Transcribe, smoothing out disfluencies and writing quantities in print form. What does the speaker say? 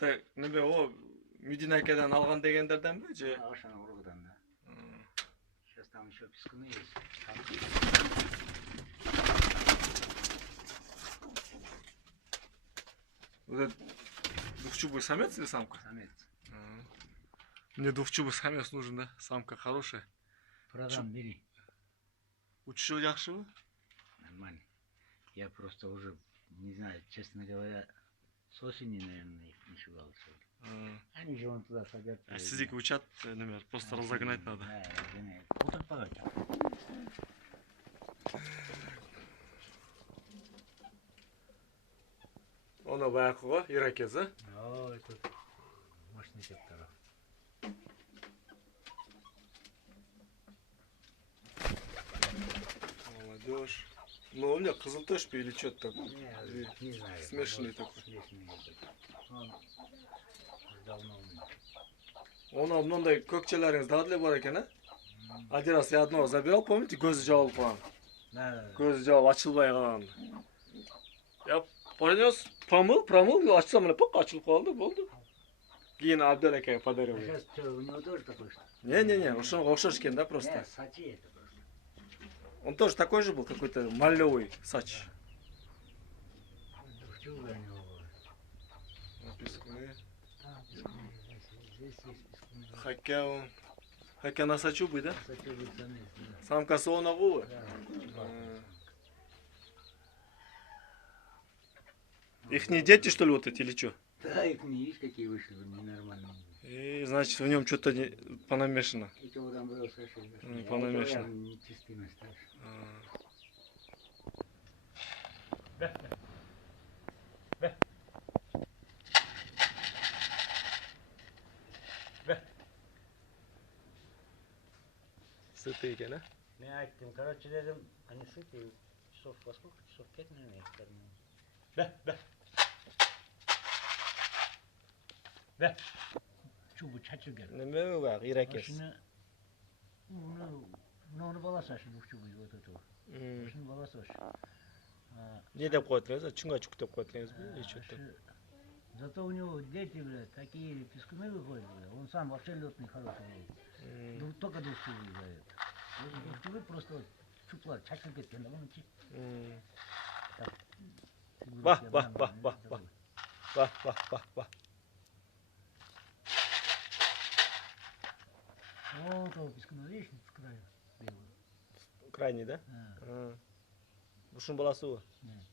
Это небе о Мединакедан алган дегендерден бе же? Ошону ургудан да. Сейчас там еще пескуны есть. Вот двухчубый самец или самка? Самец. Мне двухчубый самец нужен, да? Самка хорошая. Продам, бери. Учишь яхшего? Нормально. Я просто уже, не знаю, честно говоря, с осени, наверное, их не шугал. Они же вон туда садятся. А сидик учат, например, просто разогнать надо. Да, разгоняют. Вот так погодь. Оны баяқыға, иракез, а? О, это мощный сектор. Молодежь. Ну, у меня кызылтош или что-то такое. Не знаю. Смешанный такой. Смешанный. Он давно у меня. Оны мындай көкчелеріңіз дағдылы бар екен, а? Один раз я одного забирал, помните, көзі жауып қалған? Да. Көзі жауып açılбай қалған. Я принес, промыл, açsam мына пық açылып қалды, болды. Кейін Абдел әкеге подарил. Сейчас что, у него тоже такой что? Не, ошоға ұқсас екен, да, просто. Нет, сачи это просто. Он тоже такой же был, какой-то малевый сач. Двухчубый у него был. Пескуны. Здесь есть пескуны. Хотя на сачубый, да? Сачубый самец, да. Самкасы он агулы? Да. Их не дети, что ли, вот эти, или что? Да, их не видишь, какие вышли, ненормальные. И, значит, в нем что-то понамешано. И то там было совершенно. Понамешано. Нечистимость даже. Сытый екен, а? Я айтым, короче, dedim, они сытые, часов во сколько? Часов 5, наверное, их кормил. Да. Чубы чачу гер. Неме бар, иракес. Onu balası aşı bu çubuğu вот этого. Şunu balası aşı. Не деп қоятын, чунгачук деп қоятын, или что-то. Зато у него дети, блядь, такие пескуны выходят, блядь. Он сам вообще летный хороший был. Только двухчубый за это. Двухчубый просто вот чуплар, чачу кеткен, да, он чи. Бах. Вот того пескуна, видишь, с краю белого. Крайний, да? Ушун баласы. Нет.